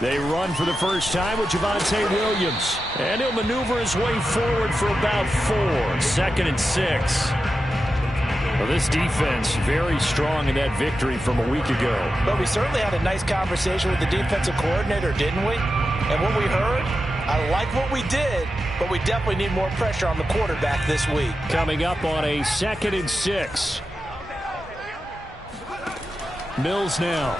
They run for the first time with Javonte Williams. And he'll maneuver his way forward for about 4. 2nd and 6. Well, this defense very strong in that victory from a week ago. But we certainly had a nice conversation with the defensive coordinator, didn't we? And what we heard, I like what we did, but we definitely need more pressure on the quarterback this week. Coming up on a 2nd and 6. Mills now.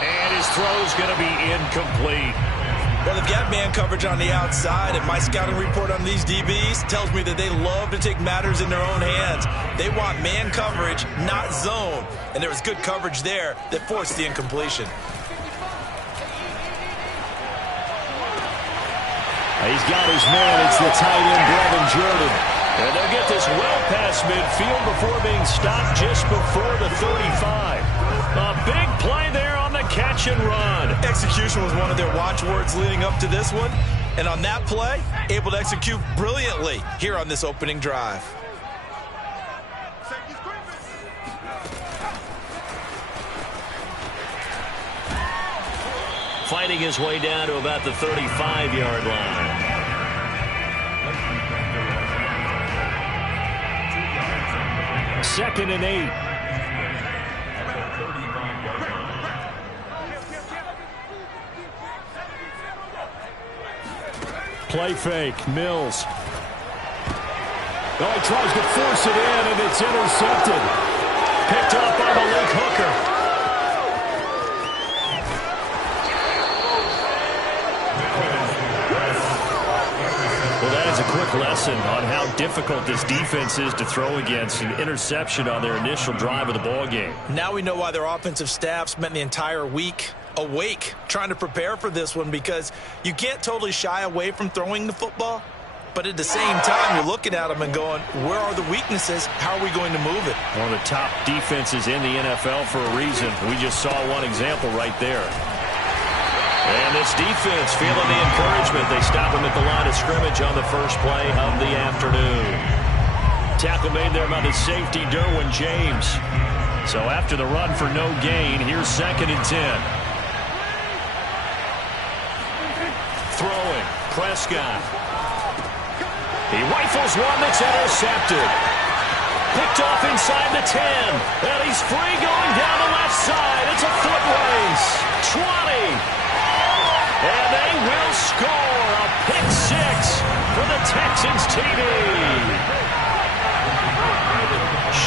And his throw's going to be incomplete. Well, they've got man coverage on the outside, and my scouting report on these DBs tells me that they love to take matters in their own hands. They want man coverage, not zone. And there was good coverage there that forced the incompletion. He's got his man. It's the tight end, Brevin Jordan. And they'll get this well past midfield before being stopped just before the 35. A big play there on the catch and run. Execution was one of their watchwords leading up to this one. And on that play, able to execute brilliantly here on this opening drive. Fighting his way down to about the 35-yard line. Second and 8. Play fake. Mills. Oh, he tries to force it in, and it's intercepted. Picked up by Malik Hooker. Well, that is a quick lesson on how difficult this defense is to throw against. An interception on their initial drive of the ball game. Now we know why their offensive staff spent the entire week awake trying to prepare for this one, because you can't totally shy away from throwing the football, but at the same time you're looking at them and going, where are the weaknesses? How are we going to move it? One of the top defenses in the NFL for a reason. We just saw one example right there. And this defense feeling the encouragement. They stop him at the line of scrimmage on the first play of the afternoon. Tackle made there by the safety, Derwin James. So after the run for no gain, here's 2nd and 10. Throwing, Prescott. He rifles one that's intercepted. Picked off inside the 10. And he's free going down the left side. It's a foot race. 20. And they will score a pick 6 for the Texans TD.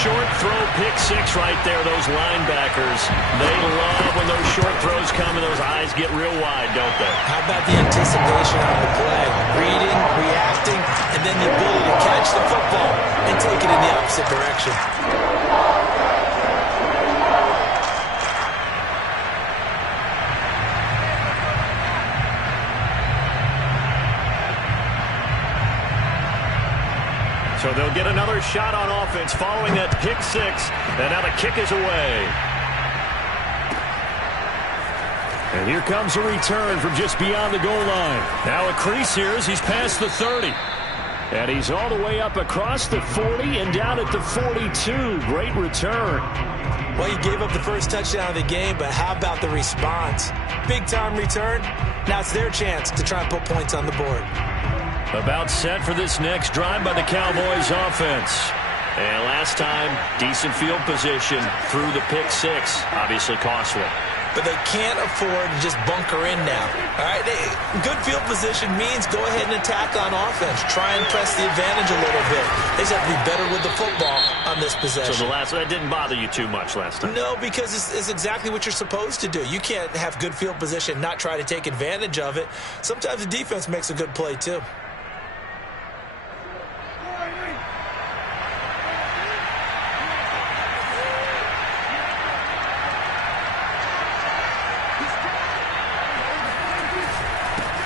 Short throw pick 6 right there. Those linebackers, they love when those short throws come and those eyes get real wide, don't they? How about the anticipation on the play? Reading, reacting, and then the ability to catch the football and take it in the opposite direction. So they'll get another shot on offense following that pick 6. And now the kick is away. And here comes a return from just beyond the goal line. Now a crease here as he's past the 30. And he's all the way up across the 40 and down at the 42. Great return. Well, you gave up the first touchdown of the game, but how about the response? Big-time return. Now it's their chance to try and put points on the board. About set for this next drive by the Cowboys offense. And last time, decent field position through the pick 6. Obviously costly. But they can't afford to just bunker in now. All right, good field position means go ahead and attack on offense. Try and press the advantage a little bit. They just have to be better with the football on this possession. So that didn't bother you too much last time? No, because it's exactly what you're supposed to do. You can't have good field position, not try to take advantage of it. Sometimes the defense makes a good play too.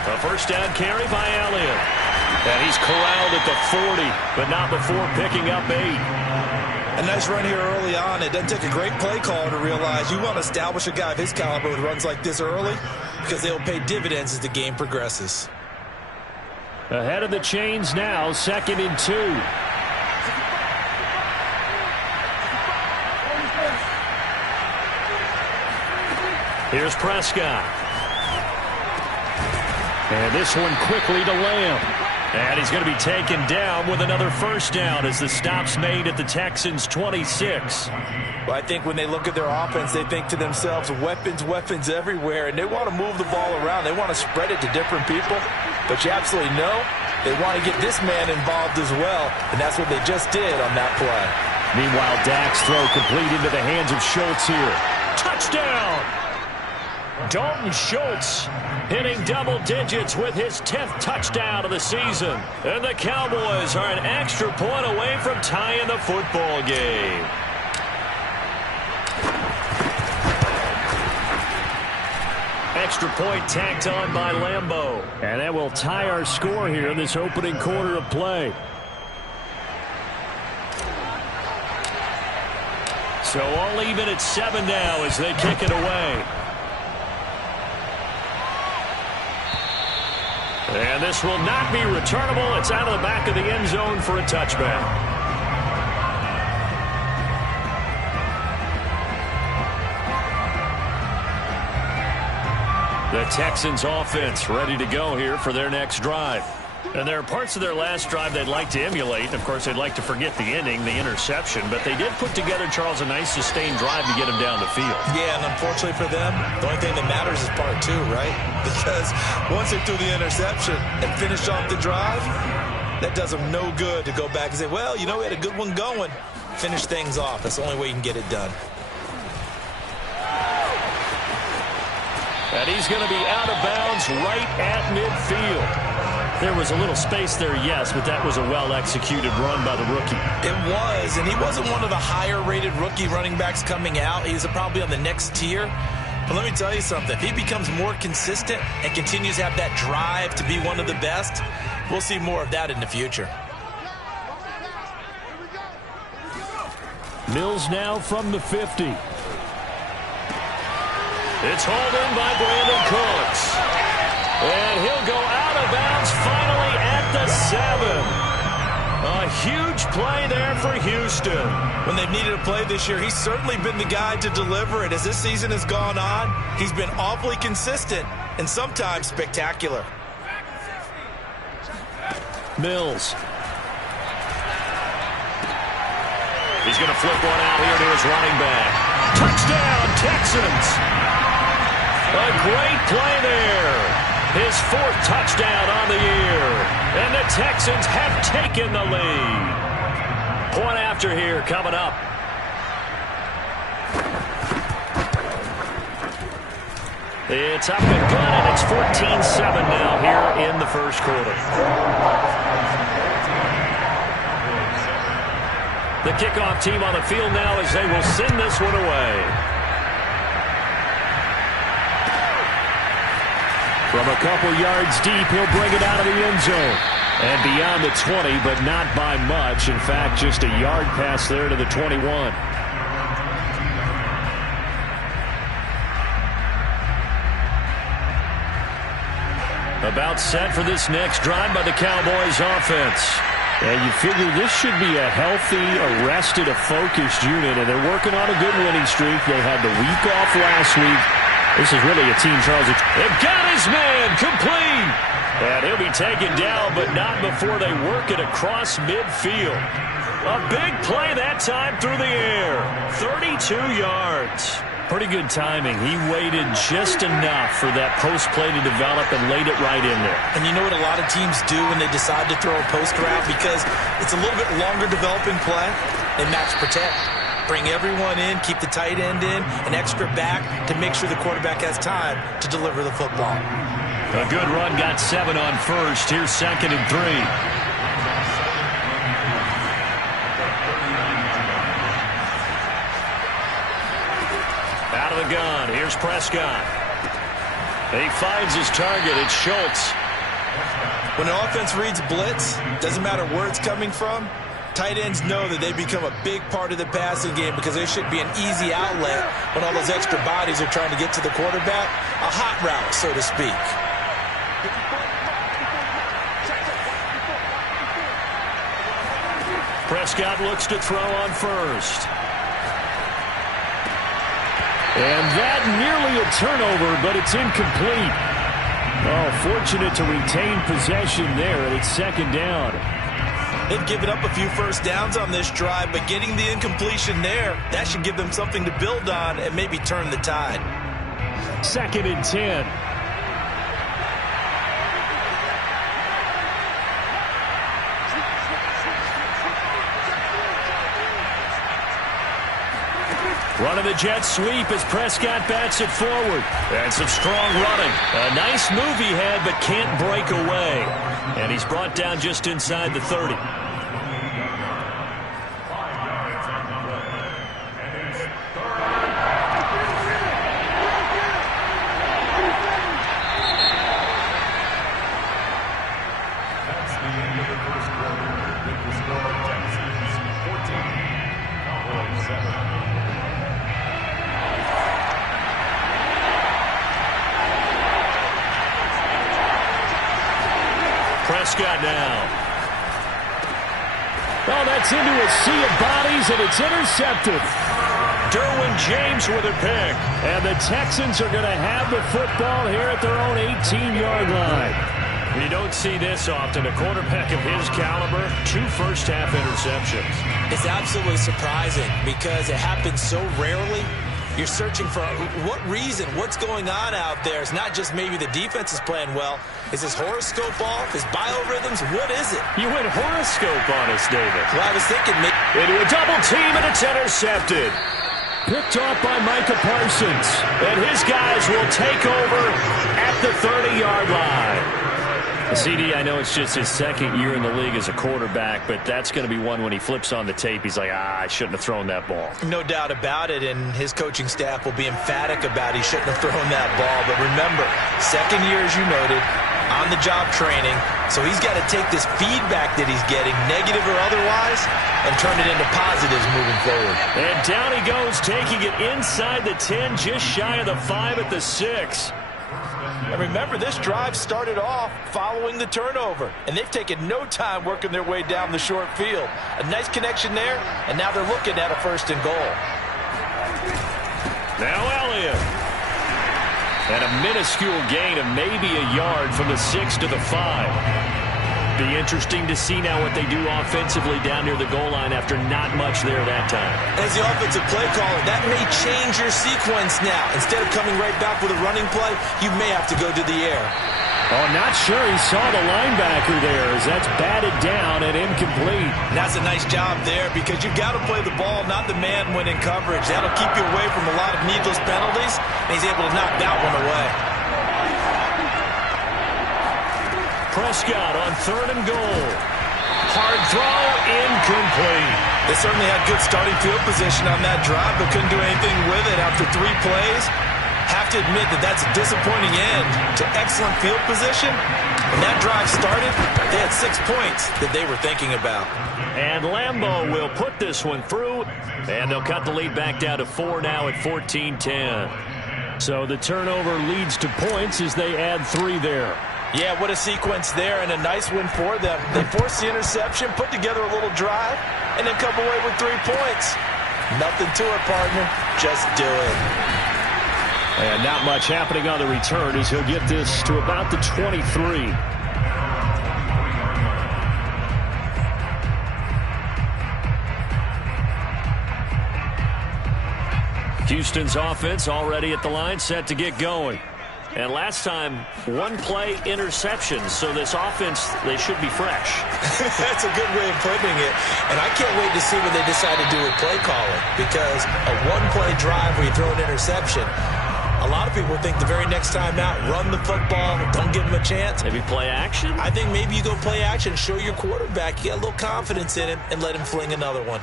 A first down carry by Elliott. And he's corralled at the 40, but not before picking up 8. A nice run here early on. It doesn't take a great play caller to realize you want to establish a guy of his caliber with runs like this early, because they'll pay dividends as the game progresses. Ahead of the chains now, 2nd and 2. Here's Prescott. And this one quickly to Lamb. And he's going to be taken down with another first down as the stop's made at the Texans' 26. Well, I think when they look at their offense, they think to themselves, weapons, weapons everywhere, and they want to move the ball around. They want to spread it to different people. But you absolutely know they want to get this man involved as well, and that's what they just did on that play. Meanwhile, Dak's throw complete into the hands of Schultz here. Touchdown! Dalton Schultz hitting double digits with his 10th touchdown of the season. And the Cowboys are an extra point away from tying the football game. Extra point tacked on by Lambeau. And that will tie our score here in this opening quarter of play. So all even at 7 now as they kick it away. And this will not be returnable. It's out of the back of the end zone for a touchback. The Texans offense ready to go here for their next drive. And there are parts of their last drive they'd like to emulate. Of course, they'd like to forget the ending, the interception. But they did put together, Charles, a nice sustained drive to get him down the field. Yeah, and unfortunately for them, the only thing that matters is part 2, right? Because once they threw the interception and finished off the drive, that does them no good to go back and say, well, you know, we had a good one going. Finish things off. That's the only way you can get it done. And he's going to be out of bounds right at midfield. There was a little space there, yes, but that was a well-executed run by the rookie. It was, and he wasn't one of the higher-rated rookie running backs coming out. He's probably on the next tier. But let me tell you something. If he becomes more consistent and continues to have that drive to be one of the best, we'll see more of that in the future. Mills now from the 50. It's hauled in by Brandon Cooks. And he'll go out of bounds finally at the 7. A huge play there for Houston. When they've needed a play this year, he's certainly been the guy to deliver it. As this season has gone on, he's been awfully consistent and sometimes spectacular. Mills. He's going to flip one out here to his running back. Touchdown, Texans! A great play there. His 4th touchdown on the year. And the Texans have taken the lead. Point after here coming up. It's up and good, and it's 14-7 now here in the first quarter. The kickoff team on the field now as they will send this one away. From a couple yards deep, he'll bring it out of the end zone. And beyond the 20, but not by much. In fact, just a yard pass there to the 21. About set for this next drive by the Cowboys offense. And you figure this should be a healthy, arrested, a focused unit. And they're working on a good winning streak. They had the week off last week. This is really a team, Charles. They've got his man complete. And he'll be taken down, but not before they work it across midfield. A big play that time through the air. 32 yards. Pretty good timing. He waited just enough for that post play to develop and laid it right in there. And you know what a lot of teams do when they decide to throw a post route? Because it's a little bit longer developing play. They match protect. Bring everyone in, keep the tight end in, an extra back to make sure the quarterback has time to deliver the football. A good run, got 7 on first. Here's 2nd and 3. Out of the gun, here's Prescott. He finds his target, it's Schultz. When an offense reads blitz, doesn't matter where it's coming from, tight ends know that they become a big part of the passing game because they should be an easy outlet when all those extra bodies are trying to get to the quarterback. A hot route, so to speak. Prescott looks to throw on first. And that nearly a turnover, but it's incomplete. Oh, fortunate to retain possession there, and it's second down. They've given up a few first downs on this drive, but getting the incompletion there, that should give them something to build on and maybe turn the tide. 2nd and 10. Running the jet sweep as Prescott bats it forward. And some strong running. A nice move he had, but can't break away. And he's brought down just inside the 30. Prescott now. Oh, that's into a sea of bodies, and it's intercepted. Derwin James with a pick. And the Texans are going to have the football here at their own 18-yard line. You don't see this often. A quarterback of his caliber, 2 first-half interceptions. It's absolutely surprising because it happens so rarely. You're searching for what reason, what's going on out there. It's not just maybe the defense is playing well. Is his horoscope off? His biorhythms? What is it? You went horoscope on us, David. Well, I was thinking maybe into a double team, and it's intercepted. Picked off by Micah Parsons. And his guys will take over at the 30-yard line. CD, I know it's just his 2nd year in the league as a quarterback, but that's going to be one when he flips on the tape. He's like, I shouldn't have thrown that ball. No doubt about it, and his coaching staff will be emphatic about he shouldn't have thrown that ball. But remember, 2nd year, as you noted, on-the-job training, so he's got to take this feedback that he's getting, negative or otherwise, and turn it into positives moving forward. And down he goes, taking it inside the 10, just shy of the 5 at the 6. And remember, this drive started off following the turnover, and they've taken no time working their way down the short field. A nice connection there, and now they're looking at a 1st and goal. Now Elliott. And a minuscule gain of maybe a yard from the 6 to the 5. Be interesting to see now what they do offensively down near the goal line after not much there that time. As the offensive play caller, that may change your sequence now. Instead of coming right back with a running play, you may have to go to the air. Oh, not sure he saw the linebacker there as that's batted down and incomplete. And that's a nice job there because you've got to play the ball, not the man when in coverage. That'll keep you away from a lot of needless penalties, and he's able to knock that one away. Prescott on 3rd and goal. Hard throw, incomplete. They certainly had good starting field position on that drive, but couldn't do anything with it after 3 plays. Have to admit that that's a disappointing end to excellent field position. When that drive started, they had 6 points that they were thinking about. And Lambeau will put this one through, and they'll cut the lead back down to 4 now at 14-10. So the turnover leads to points as they add 3 there. Yeah, what a sequence there, and a nice win for them. They forced the interception, put together a little drive, and then come away with 3 points. Nothing to it, partner. Just do it. And not much happening on the return as he'll get this to about the 23. Houston's offense already at the line, set to get going. And last time, 1-play interceptions, so this offense, they should be fresh. That's a good way of putting it. And I can't wait to see what they decide to do with play calling, because a 1-play drive where you throw an interception, a lot of people think the very next time out, run the football, don't give them a chance. Maybe play action? I think maybe you go play action, show your quarterback you got a little confidence in him, and let him fling another one.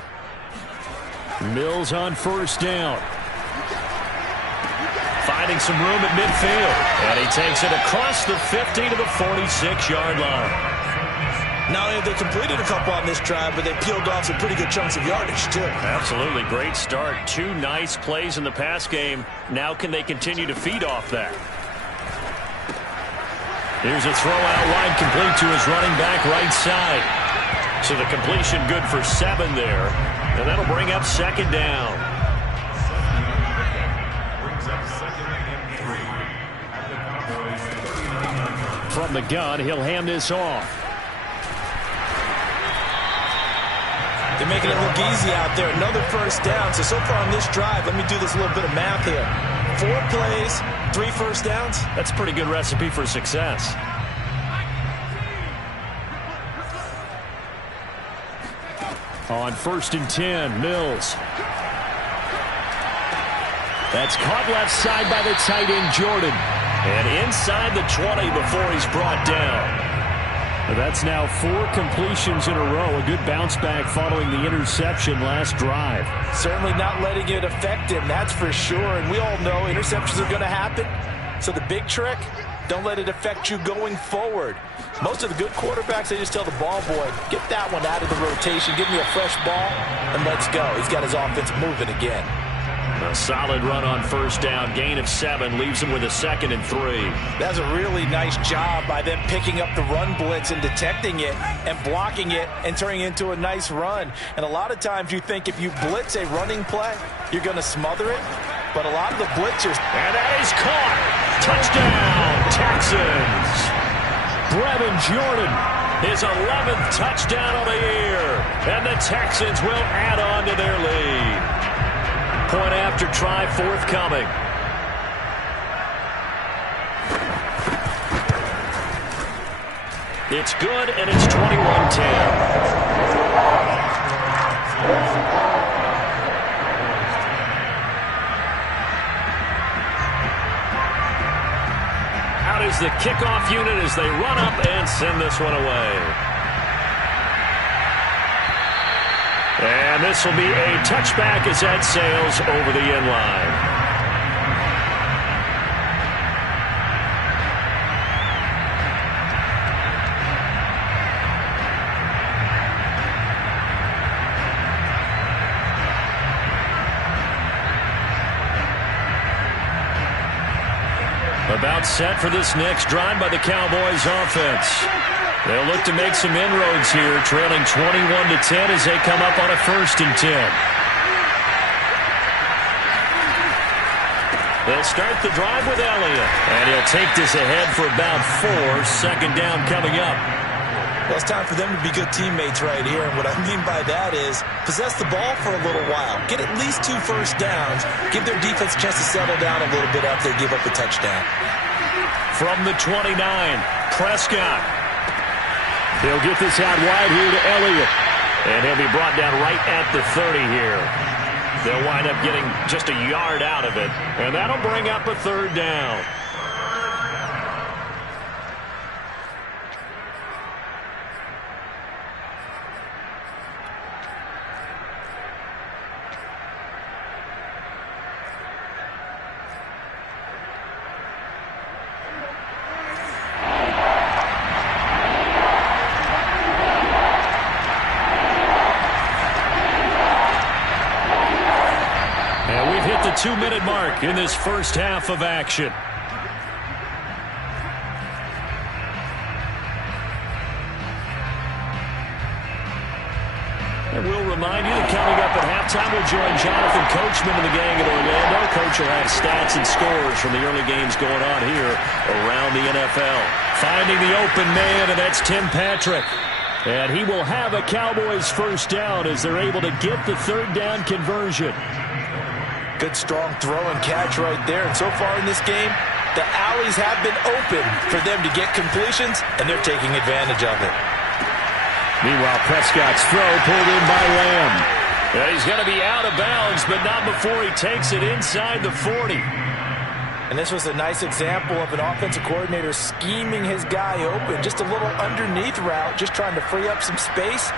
Mills on 1st down. Finding some room at midfield. And he takes it across the 50 to the 46-yard line. Not only have they completed a couple on this drive, but they peeled off some pretty good chunks of yardage, too. Absolutely. Great start. 2 nice plays in the pass game. Now can they continue to feed off that? Here's a throw out wide, complete to his running back right side. So the completion good for 7 there. And that'll bring up 2nd down. From the gun, he'll hand this off. They're making it look easy out there. Another first down. So far on this drive, let me do this little bit of math here. 4 plays, 3 first downs. That's a pretty good recipe for success. On 1st and 10, Mills. That's caught left side by the tight end, Jordan. And inside the 20 before he's brought down. That's now 4 completions in a row. A good bounce back following the interception last drive. Certainly not letting it affect him, that's for sure. And we all know interceptions are going to happen. So the big trick, don't let it affect you going forward. Most of the good quarterbacks, they just tell the ball boy, get that one out of the rotation, give me a fresh ball, and let's go. He's got his offense moving again. A solid run on 1st down. Gain of 7 leaves him with a 2nd and 3. That's a really nice job by them picking up the run blitz and detecting it and blocking it and turning it into a nice run. And a lot of times you think if you blitz a running play, you're going to smother it. But a lot of the blitzers... And that is caught. Touchdown, Texans. Brevin Jordan, his 11th touchdown of the year. And the Texans will add on to their lead. Point after try forthcoming. It's good, and it's 21-10. Out is the kickoff unit as they run up and send this one away. And this will be a touchback as that sails over the end line. About set for this next drive by the Cowboys offense. They'll look to make some inroads here, trailing 21-10 as they come up on a 1st and 10. They'll start the drive with Elliott, and he'll take this ahead for about 4. 2nd down coming up. Well, it's time for them to be good teammates right here. And what I mean by that is possess the ball for a little while. Get at least 2 first downs. Give their defense a chance to settle down a little bit after they give up a touchdown. From the 29, Prescott. He'll get this out wide here to Elliott. And he'll be brought down right at the 30 here. They'll wind up getting just a yard out of it. And that'll bring up a 3rd down. The 2-minute mark in this first half of action. And we'll remind you that coming up at halftime, we'll join Jonathan Coachman and the gang in Orlando. Coach will have stats and scores from the early games going on here around the NFL. Finding the open man, and that's Tim Patrick. And he will have a Cowboys 1st down as they're able to get the 3rd down conversion. Good, strong throw and catch right there. And so far in this game, the alleys have been open for them to get completions, and they're taking advantage of it. Meanwhile, Prescott's throw pulled in by Lamb. Yeah, he's going to be out of bounds, but not before he takes it inside the 40. And this was a nice example of an offensive coordinator scheming his guy open. Just a little underneath route, just trying to free up some space,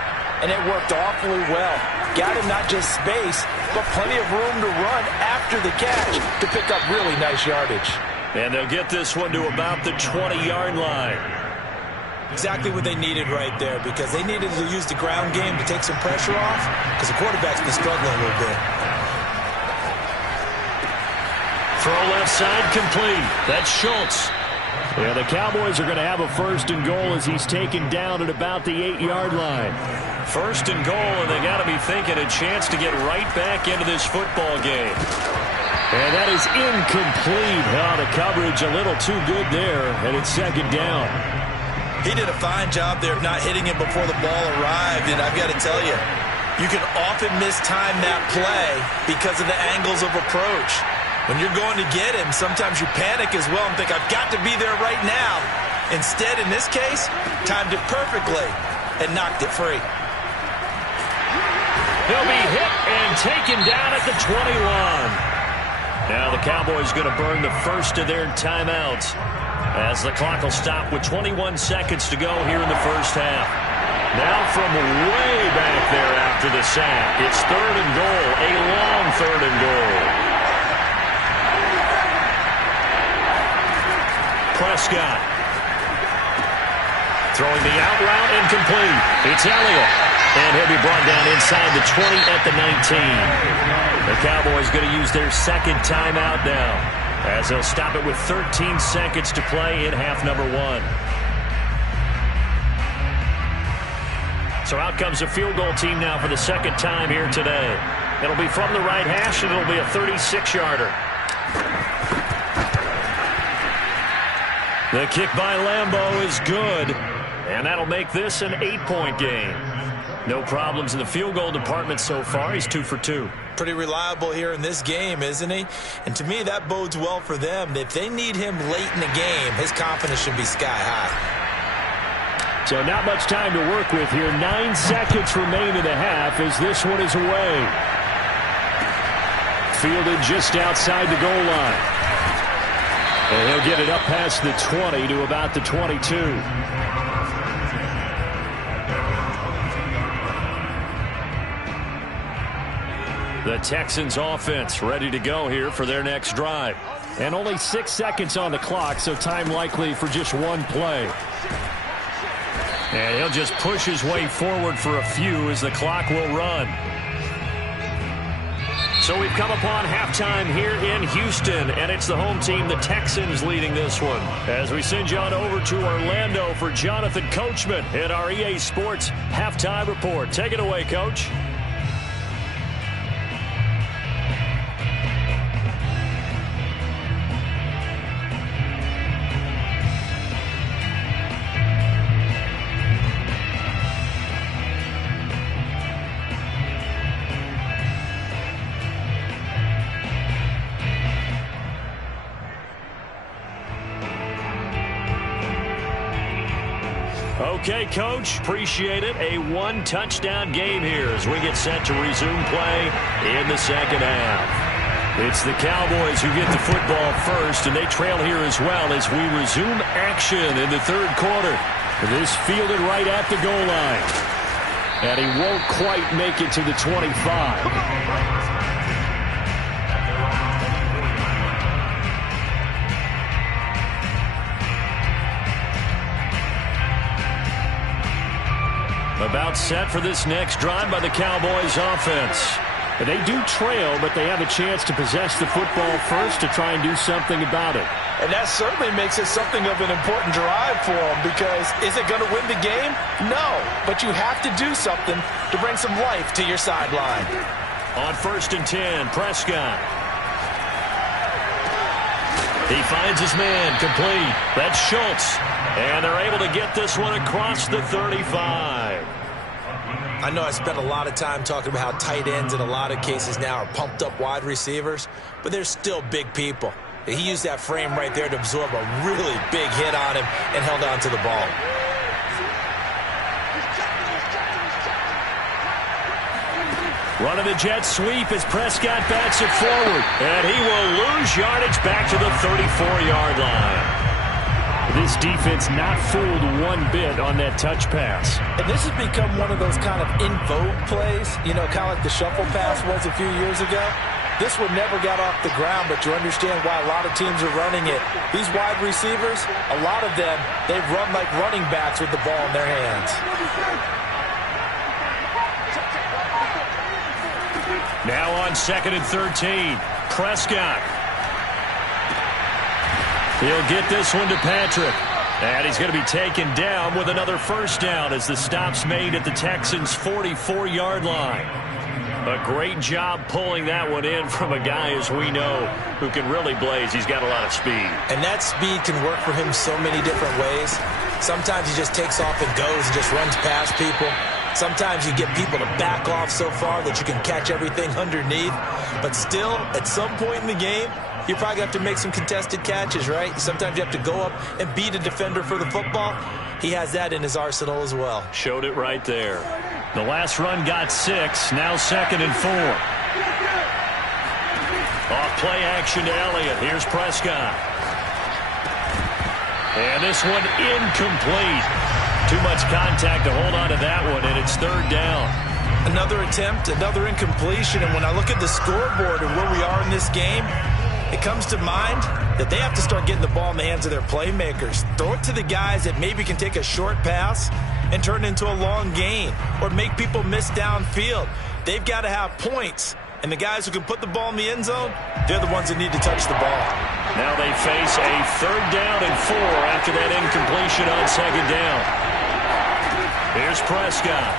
and it worked awfully well. Got him not just space, but plenty of room to run after the catch to pick up really nice yardage. And they'll get this one to about the 20-yard line. Exactly what they needed right there, because they needed to use the ground game to take some pressure off, because the quarterback's been struggling a little bit. Throw left side complete. That's Schultz. Yeah, the Cowboys are going to have a 1st and goal as he's taken down at about the 8-yard line. 1st and goal, and they got to be thinking a chance to get right back into this football game. And that is incomplete. Oh, the coverage a little too good there, and it's second down. He did a fine job there of not hitting him before the ball arrived, and I've got to tell you, you can often mistime that play because of the angles of approach. When you're going to get him, sometimes you panic as well and think, I've got to be there right now. Instead, in this case, timed it perfectly and knocked it free. He'll be hit and taken down at the 21. Now the Cowboys going to burn the first of their timeouts as the clock will stop with 21 seconds to go here in the first half. Now from way back there after the sack, it's 3rd and goal, a long 3rd and goal. Prescott throwing the out route incomplete. It's Elliott, and he'll be brought down inside the 20 at the 19. The Cowboys going to use their second timeout now as they'll stop it with 13 seconds to play in half number 1. So out comes the field goal team now for the second time here today. It'll be from the right hash, and it'll be a 36-yarder. The kick by Lambeau is good, and that'll make this an 8-point game. No problems in the field goal department so far. He's 2 for 2. Pretty reliable here in this game, isn't he? And to me, that bodes well for them. If they need him late in the game, his confidence should be sky high. So not much time to work with here. 9 seconds remain in the half as this one is away. Fielded just outside the goal line. And he'll get it up past the 20 to about the 22. The Texans offense ready to go here for their next drive. And only 6 seconds on the clock, so time likely for just one play. And he'll just push his way forward for a few as the clock will run. So we've come upon halftime here in Houston, and it's the home team, the Texans, leading this one. As we send you on over to Orlando for Jonathan Coachman in our EA Sports Halftime Report. Take it away, Coach. Okay, Coach, appreciate it. A one-touchdown game here as we get set to resume play in the second half. It's the Cowboys who get the football first, and they trail here as well as we resume action in the third quarter. This fielded right at the goal line. And he won't quite make it to the 25. About set for this next drive by the Cowboys offense. They do trail, but they have a chance to possess the football first to try and do something about it. And that certainly makes it something of an important drive for them, because is it going to win the game? No, but you have to do something to bring some life to your sideline. On 1st and 10, Prescott. He finds his man complete. That's Schultz. And they're able to get this one across the 35. I know I spent a lot of time talking about how tight ends in a lot of cases now are pumped up wide receivers, but they're still big people. He used that frame right there to absorb a really big hit on him and held on to the ball. Running the jet sweep as Prescott bats it forward. And he will lose yardage back to the 34-yard line. This defense not fooled one bit on that touch pass. And this has become one of those kind of in vogue plays, you know, kind of like the shuffle pass was a few years ago. This one never got off the ground, but you understand why a lot of teams are running it. These wide receivers, a lot of them, they run like running backs with the ball in their hands. Now on 2nd and 13, Prescott. He'll get this one to Patrick. And he's going to be taken down with another first down as the stop's made at the Texans' 44-yard line. A great job pulling that one in from a guy, as we know, who can really blaze. He's got a lot of speed. And that speed can work for him so many different ways. Sometimes he just takes off and goes and just runs past people. Sometimes you get people to back off so far that you can catch everything underneath. But still, at some point in the game, you probably have to make some contested catches, right? Sometimes you have to go up and beat a defender for the football. He has that in his arsenal as well. Showed it right there. The last run got 6. Now 2nd and 4. Off play action to Elliott. Here's Prescott. And this one incomplete. Too much contact to hold on to that one, and it's 3rd down. Another attempt, another incompletion, and when I look at the scoreboard and where we are in this game, it comes to mind that they have to start getting the ball in the hands of their playmakers. Throw it to the guys that maybe can take a short pass and turn it into a long gain or make people miss downfield. They've got to have points, and the guys who can put the ball in the end zone, they're the ones that need to touch the ball. Now they face a 3rd down and 4 after that incompletion on 2nd down. Here's Prescott.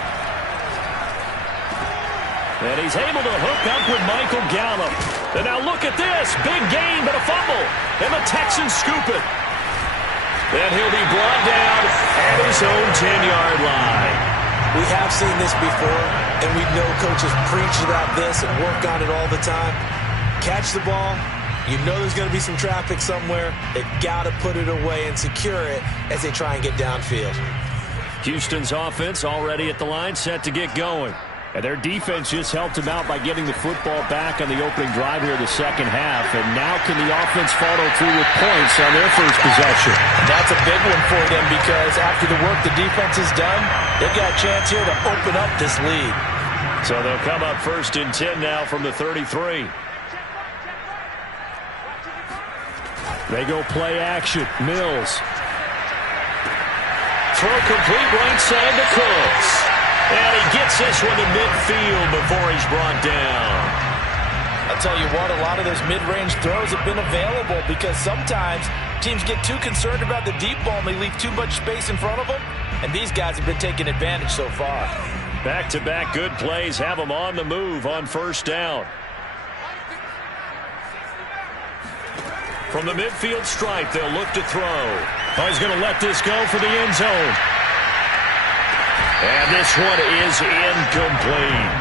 And he's able to hook up with Michael Gallup. And now look at this. Big gain, but a fumble. And the Texans scoop it. Then he'll be brought down at his own 10-yard line. We have seen this before, and we know coaches preach about this and work on it all the time. Catch the ball. You know there's going to be some traffic somewhere. They've got to put it away and secure it as they try and get downfield. Houston's offense already at the line, set to get going. And their defense just helped them out by getting the football back on the opening drive here in the second half. And now can the offense follow through with points on their first possession? That's a big one for them because after the work the defense has done, they've got a chance here to open up this lead. So they'll come up 1st and 10 now from the 33. They go play action. Mills. Throw complete right side to Cooks. And he gets this one to midfield before he's brought down. I'll tell you what, a lot of those mid-range throws have been available because sometimes teams get too concerned about the deep ball and they leave too much space in front of them. And these guys have been taking advantage so far. Back-to-back good plays have them on the move on 1st down. From the midfield stripe, they'll look to throw. Oh, he's going to let this go for the end zone. And this one is incomplete.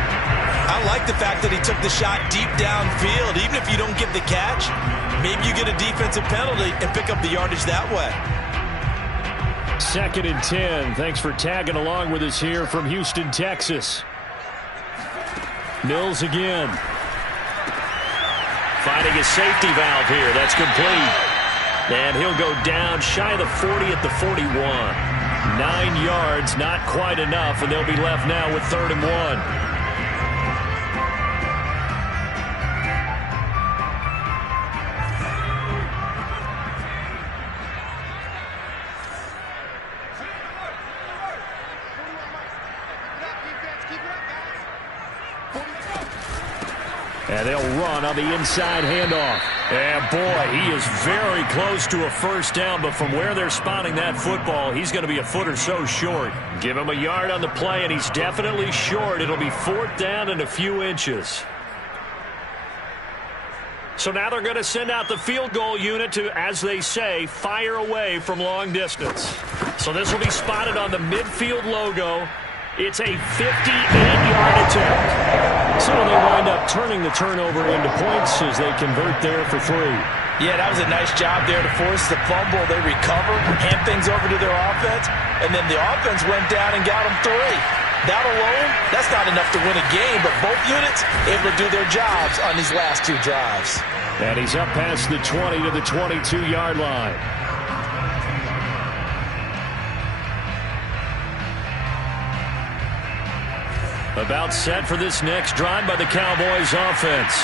I like the fact that he took the shot deep downfield. Even if you don't get the catch, maybe you get a defensive penalty and pick up the yardage that way. 2nd and 10. Thanks for tagging along with us here from Houston, Texas. Mills again. Finding a safety valve here. That's complete. And he'll go down shy of the 40 at the 41. 9 yards, not quite enough, and they'll be left now with 3rd and 1. And they'll run on the inside handoff. And boy, he is very close to a 1st down, but from where they're spotting that football, he's going to be a foot or so short. Give him a yard on the play, and he's definitely short. It'll be 4th down and a few inches. So now they're going to send out the field goal unit to, as they say, fire away from long distance. So this will be spotted on the midfield logo. It's a 58-yard attempt. So they wind up turning the turnover into points as they convert there for 3. Yeah, that was a nice job there to force the fumble. They recovered, hand things over to their offense, and then the offense went down and got them 3. That alone, that's not enough to win a game, but both units able to do their jobs on these last 2 drives. And he's up past the 20 to the 22-yard line. About set for this next drive by the Cowboys offense.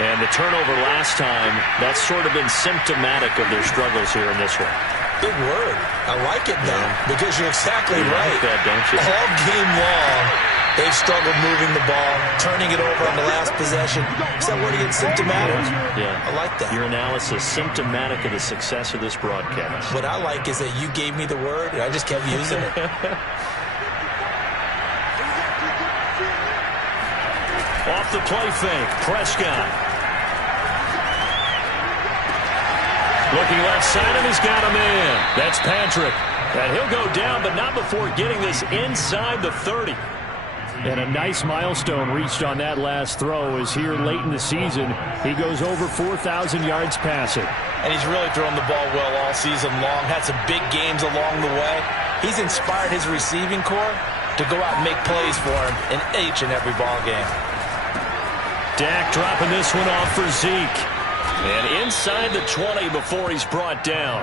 And the turnover last time, that's sort of been symptomatic of their struggles here in this one. Big word. I like it now because you're exactly you right. Like that, don't you? All game long, they've struggled moving the ball, turning it over on the last possession. Is that word again, symptomatic? Yeah. I like that. Your analysis, symptomatic of the success of this broadcast. What I like is that you gave me the word, and I just kept using it. Off the play fake. Prescott. Looking left side, and he's got him in. That's Patrick. And he'll go down, but not before getting this inside the 30. And a nice milestone reached on that last throw as here late in the season, he goes over 4,000 yards passing. And he's really thrown the ball well all season long. Had some big games along the way. He's inspired his receiving corps to go out and make plays for him in each and every ball game. Dak dropping this one off for Zeke. And inside the 20 before he's brought down.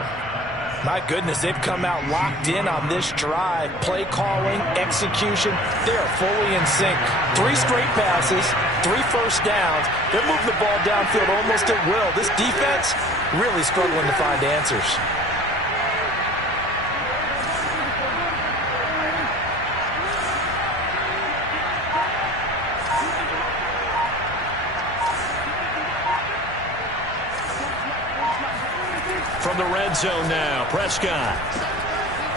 My goodness, they've come out locked in on this drive. Play calling, execution, they are fully in sync. 3 straight passes, 3 first downs. They're moving the ball downfield almost at will. This defense really struggling to find answers. From the red zone now, Prescott.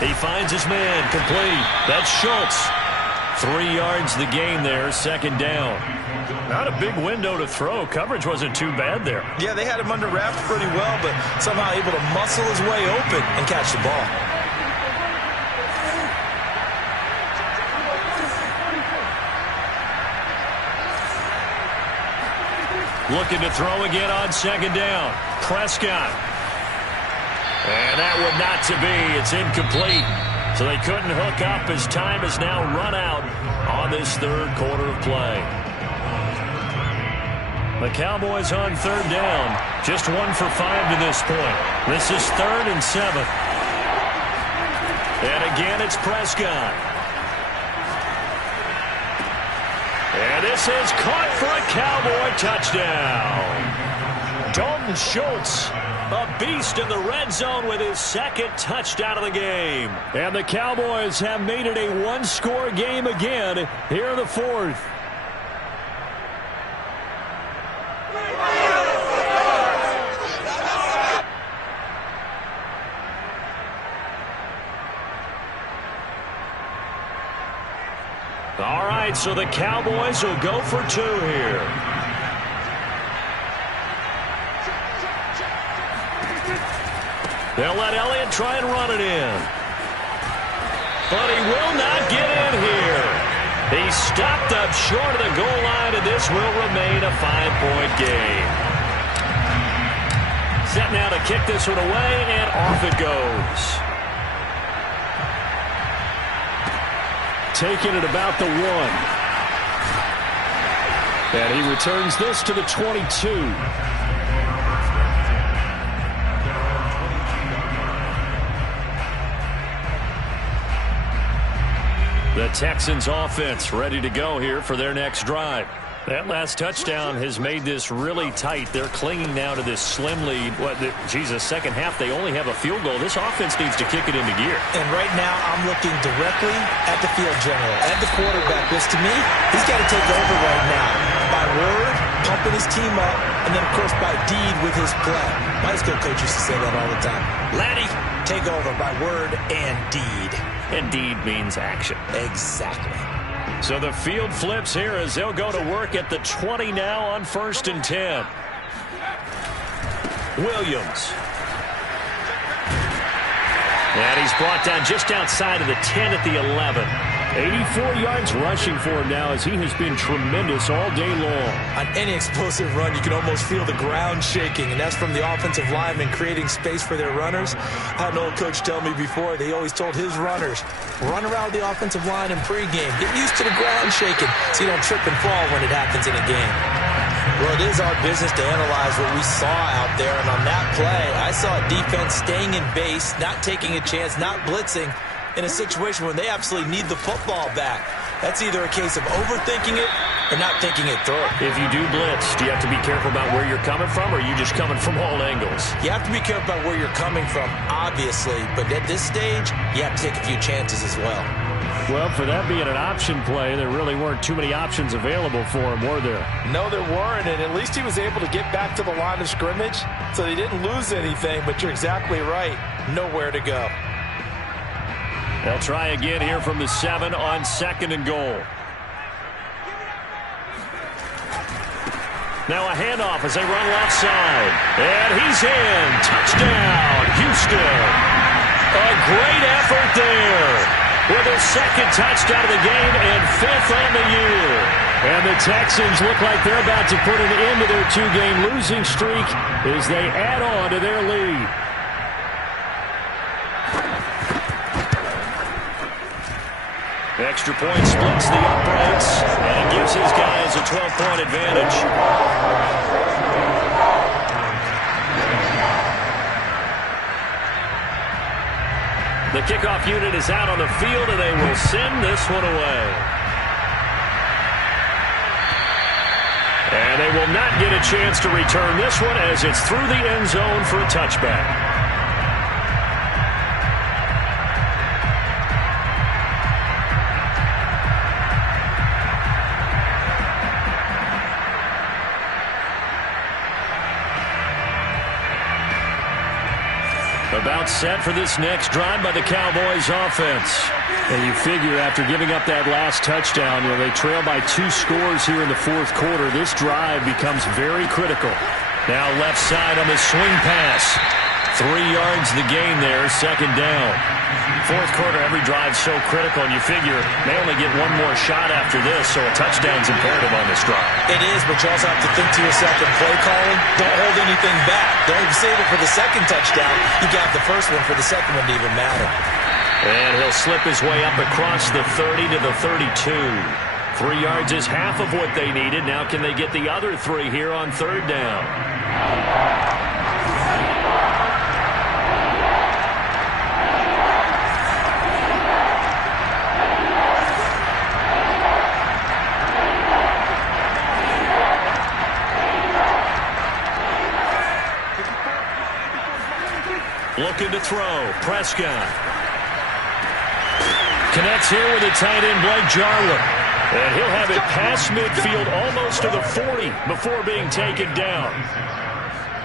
He finds his man, complete. That's Schultz. 3 yards the gain there, second down. Not a big window to throw. Coverage wasn't too bad there. Yeah, they had him under wraps pretty well, but somehow able to muscle his way open and catch the ball. Looking to throw again on second down. Prescott. And that one not to be. It's incomplete. So they couldn't hook up as time has now run out on this third quarter of play. The Cowboys on third down. Just 1 for 5 to this point. This is 3rd and 7. And again, it's Prescott. And this is caught for a Cowboy touchdown. Dalton Schultz, a beast in the red zone with his 2nd touchdown of the game. And the Cowboys have made it a 1-score game again here in the 4th. All right, so the Cowboys will go for 2 here. They'll let Elliott try and run it in. But he will not get in here. He's stopped up short of the goal line, and this will remain a 5-point game. Set now to kick this one away, and off it goes. Taking it about the 1. And he returns this to the 22. The Texans offense ready to go here for their next drive. That last touchdown has made this really tight. They're clinging now to this slim lead. Second half, they only have a field goal. This offense needs to kick it into gear. And right now, I'm looking directly at the field general, at the quarterback, because to me, he's got to take over right now. By word, pumping his team up, and then, of course, by deed with his play. My high school coach used to say that all the time. Laddie, take over by word and deed. And deed means action. Exactly. So the field flips here as they'll go to work at the 20 now on 1st and 10. Williams. And he's brought down just outside of the 10 at the 11. 84 yards rushing for him now as he has been tremendous all day long. On any explosive run, you can almost feel the ground shaking, and that's from the offensive linemen creating space for their runners. I had an old coach tell me before, they always told his runners, run around the offensive line in pregame. Get used to the ground shaking so you don't trip and fall when it happens in a game. Well, it is our business to analyze what we saw out there, and on that play, I saw a defense staying in base, not taking a chance, not blitzing, in a situation where they absolutely need the football back. That's either a case of overthinking it or not thinking it through. If you do blitz, do you have to be careful about where you're coming from, or are you just coming from all angles? You have to be careful about where you're coming from, obviously, but at this stage, you have to take a few chances as well. Well, for that being an option play, there really weren't too many options available for him, were there? No, there weren't, and at least he was able to get back to the line of scrimmage, so he didn't lose anything, but you're exactly right. Nowhere to go. They'll try again here from the 7 on 2nd and goal. Now a handoff as they run left side. And he's in. Touchdown, Houston. A great effort there. With their second touchdown of the game and 5th on the year. And the Texans look like they're about to put an end to their 2-game losing streak as they add on to their lead. The extra point splits the uprights, and it gives his guys a 12-point advantage. The kickoff unit is out on the field, and they will send this one away. And they will not get a chance to return this one as it's through the end zone for a touchback. About set for this next drive by the Cowboys offense. And you figure after giving up that last touchdown, they trail by 2 scores here in the 4th quarter. This drive becomes very critical. Now left side on the swing pass. 3 yards the gain there, 2nd down. 4th quarter, every drive's so critical, and you figure they only get one more shot after this, so a touchdown's imperative on this drive. It is, but you also have to think to yourself in play calling, don't hold anything back. Don't even save it for the second touchdown. You got the first one for the second one to even matter. And he'll slip his way up across the 30 to the 32. 3 yards is half of what they needed. Now can they get the other 3 here on 3rd down? Looking to throw. Prescott. Connects here with the tight end, Blake Jarwin. And he'll have it past midfield almost to the 40 before being taken down.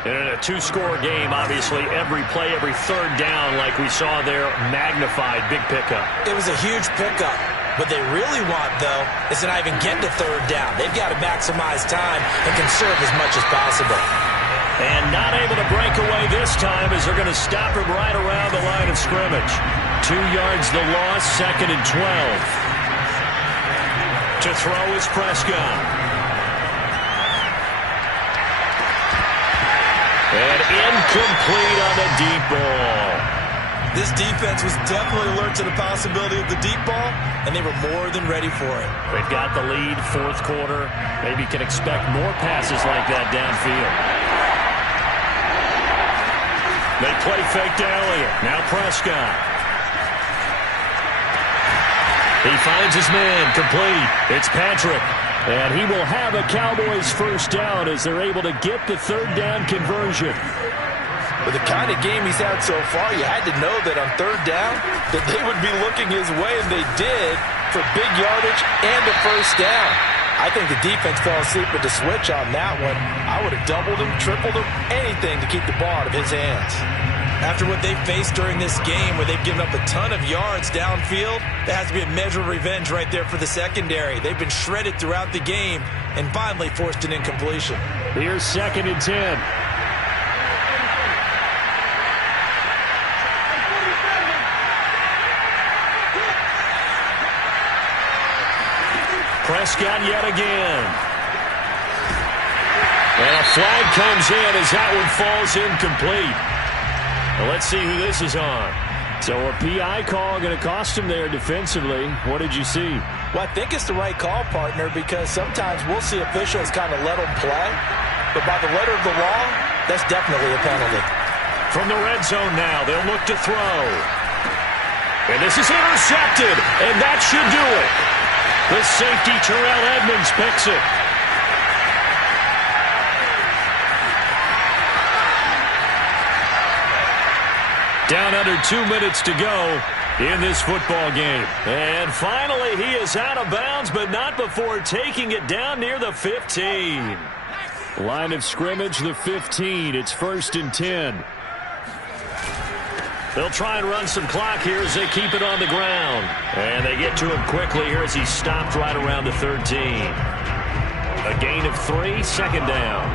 And in a 2-score game, obviously, every play, every 3rd down, like we saw there, magnified. Big pickup. It was a huge pickup. What they really want, though, is to not even get to 3rd down. They've got to maximize time and conserve as much as possible. And not able to break away this time as they're going to stop him right around the line of scrimmage. 2 yards the loss, 2nd and 12. To throw is Prescott. And incomplete on the deep ball. This defense was definitely alert to the possibility of the deep ball, and they were more than ready for it. They've got the lead, 4th quarter. Maybe can expect more passes like that downfield. They play fake to Elliott. Now Prescott. He finds his man, complete. It's Patrick. And he will have a Cowboys 1st down as they're able to get the 3rd down conversion. With the kind of game he's had so far, you had to know that on 3rd down that they would be looking his way, and they did, for big yardage and a 1st down. I think the defense fell asleep with the switch on that one. I would have doubled him, tripled him, anything to keep the ball out of his hands. After what they faced during this game where they've given up a ton of yards downfield, there has to be a measure of revenge right there for the secondary. They've been shredded throughout the game and finally forced an incompletion. Here's 2nd and 10. Prescott yet again. And a flag comes in as that one falls incomplete. Well, let's see who this is on. So a PI call going to cost him there defensively. What did you see? Well, I think it's the right call, partner, because sometimes we'll see officials kind of let them play. But by the letter of the law, that's definitely a penalty. From the red zone now, they'll look to throw. And this is intercepted, and that should do it. The safety, Terrell Edmonds, picks it. Down under 2 minutes to go in this football game. And finally, he is out of bounds, but not before taking it down near the 15. Line of scrimmage, the 15. It's 1st and 10. They'll try and run some clock here as they keep it on the ground. And they get to him quickly here as he's stopped right around the 13. A gain of 3, second down.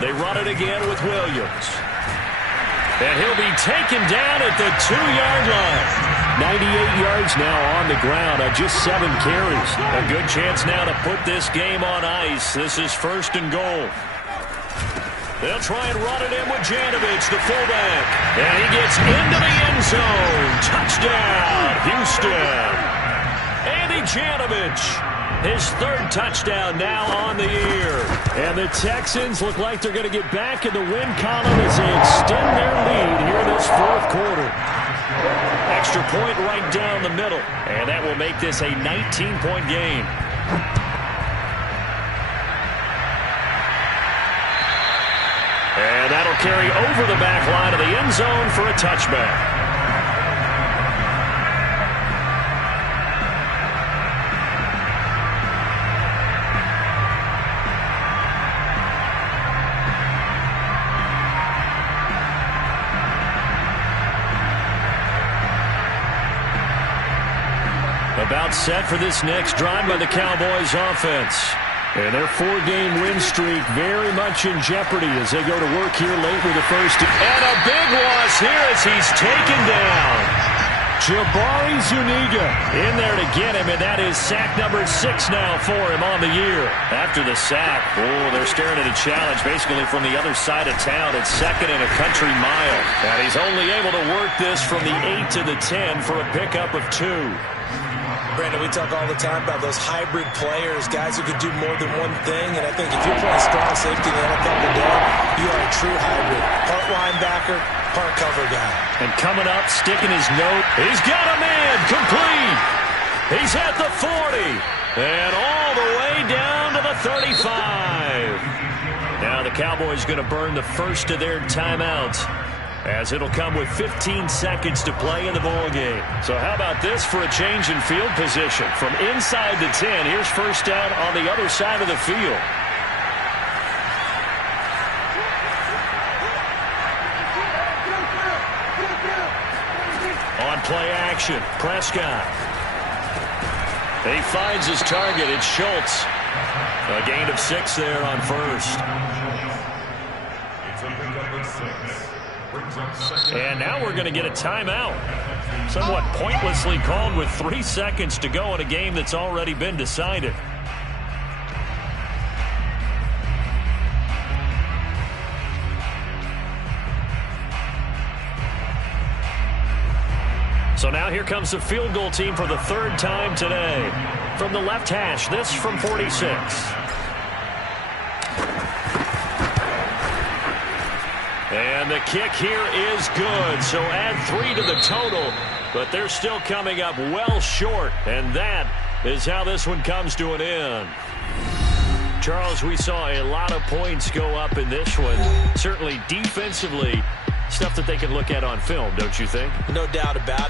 They run it again with Williams. And he'll be taken down at the 2-yard line. 98 yards now on the ground on just 7 carries. A good chance now to put this game on ice. This is 1st and goal. They'll try and run it in with Janovich, the fullback. And he gets into the end zone. Touchdown, Houston. Andy Janovich, his 3rd touchdown now on the year. And the Texans look like they're going to get back in the win column as they extend their lead here in this 4th quarter. Extra point right down the middle. And that will make this a 19-point game. And that'll carry over the back line of the end zone for a touchback. About set for this next drive by the Cowboys offense. And their 4-game win streak very much in jeopardy as they go to work here late with the first. And a big loss here as he's taken down. Jabari Zuniga in there to get him, and that is sack number 6 now for him on the year. After the sack, they're staring at a challenge basically from the other side of town. It's 2nd and a country mile. And he's only able to work this from the 8 to the 10 for a pickup of 2. Brandon, we talk all the time about those hybrid players, guys who could do more than one thing. And I think if you're playing strong safety in the NFL today, you are a true hybrid. Part linebacker, part cover guy. And coming up, sticking his note. He's got a man complete. He's at the 40. And all the way down to the 35. Now the Cowboys going to burn the first of their timeouts, as it'll come with 15 seconds to play in the ball game. So how about this for a change in field position? From inside the 10, here's first down on the other side of the field. On play action, Prescott. He finds his target. It's Schultz. A gain of 6 there on first. And now we're going to get a timeout. Somewhat pointlessly called with 3 seconds to go in a game that's already been decided. So now here comes the field goal team for the 3rd time today. From the left hash, this from 46. And the kick here is good, so add 3 to the total, but they're still coming up well short, and that is how this one comes to an end. Charles, we saw a lot of points go up in this one. Certainly defensively, stuff that they can look at on film, don't you think? No doubt about it.